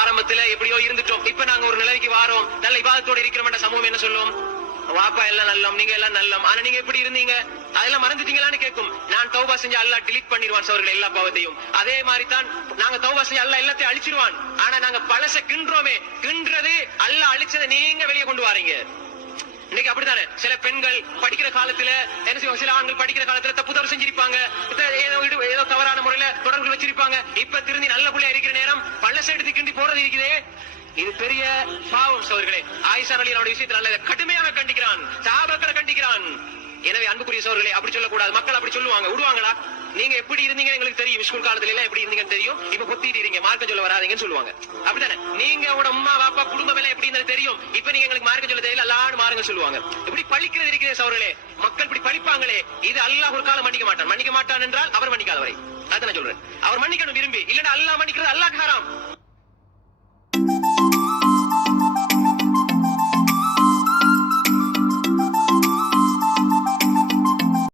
ஆரம்பத்துல எப்படியோ இருந்துட்டோம், இப்ப நாங்க ஒரு நிலைக்கு வாரோம், நல்ல இபாதத்தோட இருக்கிற சமூகம் என்ன சொல்லும்? வாப்பா எல்லாம் நல்லம், நீங்க எல்லாம் நல்லம், ஆனா நீங்க எப்படி இருந்தீங்க அதெல்லாம் மறந்துட்டீங்களான்னு கேட்கும். நான் தௌபா செஞ்சு அல்லாஹ் டிலீட் பண்ணிடுவான் சோர்களே எல்லா பாவத்தையும். அதே மாதிரி தான் நாங்க தௌபா செஞ்சு அல்லாஹ் எல்லாத்தையும் அழிச்சிருவான். ஆனா நாங்க பழச கின்றோமே, கின்றது அல்லாஹ் அழிச்சதை நீங்க வெளியே கொண்டு வாரீங்க. இன்னைக்கு அப்படித்தானே சில பெண்கள் படிக்கிற காலத்துல என்ன செய்வாங்க, சில ஆண்கள் படிக்கிற காலத்துல தப்பு தவறு செஞ்சிருப்பாங்க, ஏதோ தவறான முறையில தொடர்பு வச்சிருப்பாங்க. இப்ப திருந்தி நல்ல புள்ளையா இருக்கிற நேரம் பழச எடுத்து கிண்டி போறது இருக்குதே, இது பெரிய பாவம் சோர்களே. ஆயிஷா ரலியல்லாஹு விஷயத்துல அல்ல கடுமையாக கண்டிக்கிறான், சஹாபாக்களை கண்டிக்கிறான். எனவே அன்புக்குரிய சோர்களே அப்படி சொல்லக்கூடாது. மக்கள் அப்படி சொல்லுவாங்க, விடுவாங்களா? நீங்க எப்படி இருந்தீங்க எங்களுக்கு தெரியும், ஸ்கூல் காலத்துல எல்லாம் எப்படி இருந்தீங்கன்னு தெரியும், இப்ப பொத்திட்டு இருக்கீங்க, மார்க்கம் சொல்ல வராதீங்கன்னு சொல்லுவாங்க. அப்படித்தானே? நீங்க உங்களோட அம்மா பாப்பா குடும்பம் எல்லாம் எப்படி இருந்தது தெரியும், இப்ப நீங்க எங்களுக்கு மார்க்கம் சொல்ல தெரியல, அல்லாஹ்னு மார்க்க சொல்லுவாங்க. இப்படி பழிக்கிறது இருக்கிற சோர்களே, மக்கள் இப்படி பழிப்பாங்களே, இது அல்லாஹ் ஒரு காலம் மன்னிக்க மாட்டான். மன்னிக்க மாட்டான் என்றால் அவர் மன்னிக்காதவரை, அதான் சொல்றேன். அவர் மன்னிக்கணும் விரும்பி, இல்லன்னா அல்லாஹ் மன்னிக்கிறது அல்லாஹ் ஹராம்.